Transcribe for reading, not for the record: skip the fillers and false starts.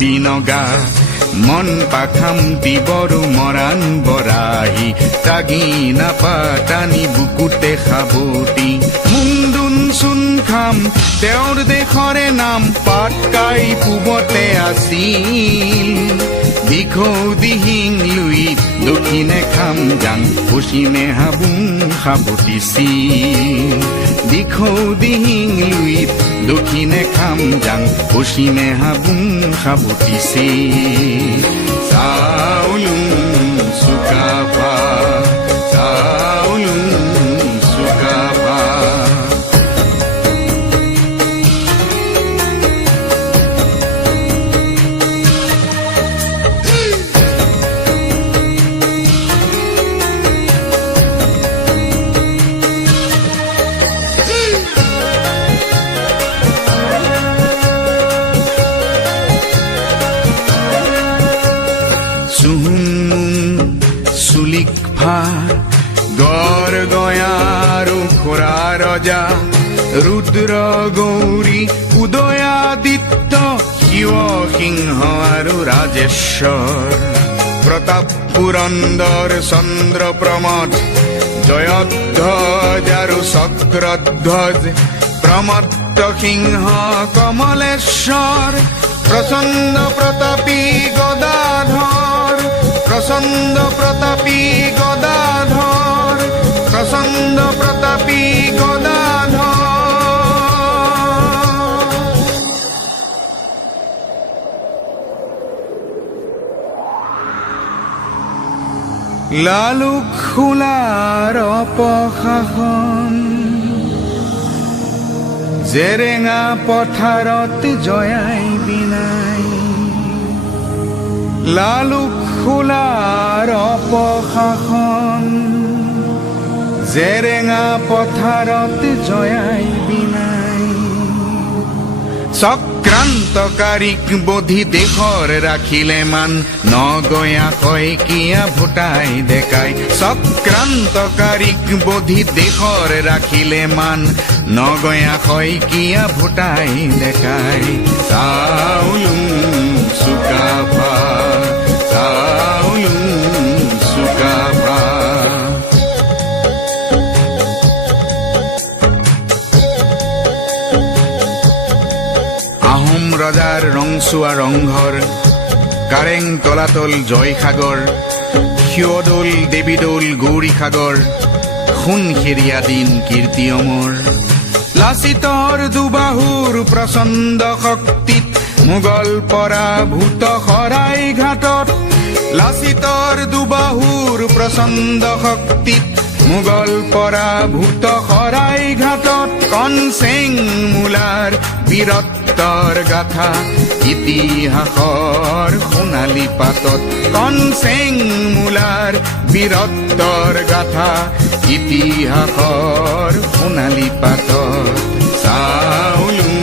দিনগা মন পাখাম দিবৰু মৰাণ বৰাহী তাগি নাপাতানি বুকুতে সাবতি মুন্দুন চুন খাম তেওঁৰ দেশৰে নাম পাটকাই পূবতে আছিল দিখৌ দিহিং লুইত দক্ষিণে খাম যাং পশ্চিমে হাবুং সাবতিছিল দিখৌ দিহিং লুইত দক্ষিণে খাম যাং পশ্চিমে হাবুং সাবতিছিল চাউলুং চুকাফা চাউলুং চুকাফা চুলিক ভা গড় গয়াৰু খোৰা ৰজা ৰুদ্ৰ গৌৰী উদয়াদিত্য শিৱ সিংহ আৰু ৰাজেশ্বৰ প্ৰতাপ পুৰন্দৰ চন্দ্ৰ প্ৰমথ জয়ধ্বজ আৰু চক্ৰধ্বজ প্ৰমত্ত সিংহ কমলেশ্বৰ প্ৰচণ্ড প্ৰতাপী গদাধৰ প্ৰচণ্ড প্ৰতাপী গদাধৰ প্ৰচণ্ড প্ৰতাপী গদাধৰ লালুক খোলাৰ অপশাসন জেৰেঙা পথাৰত জয়াই বিনাই লালুক খোলাৰ অপশাসন জেৰেঙা পথাৰত জয়াই বিনাই চক্ৰান্তকাৰীক বধি দেশৰ ৰাখিলে মান নগয়া শইকীয়া ভোটাই দেখাই চক্ৰান্তকাৰীক বধি দেশৰ ৰাখিলে মান নগয়া শইকীয়া ভোটাই দেখাই চাউলুং চুকাফা চাউলুং চুকাফা আহোম ৰজাৰ ৰংচুৱা ৰংঘৰ কাৰেং তলাতল জয়সাগৰ শিৱদৌল দেৱীদৌল গৌৰীসাগৰ সোণসেৰীয়া দিন কীৰ্তি অমৰ লাচিতৰ দুবাহুৰ প্ৰচণ্ড শক্তিত মোগল পৰাভূত শৰাই ঘাটত লাচিতৰ দুবাহুৰ প্ৰচণ্ড শক্তিত মোগল পৰাভূত শৰাই ঘাটত কনচেং মূলাৰ বীৰত্বৰ গাথা ইতিহাসৰ সোণালী পাতত কনচেং মূলাৰ বীৰত্বৰ গাথা ইতিহাসৰ সোণালী পাতত চাউলুং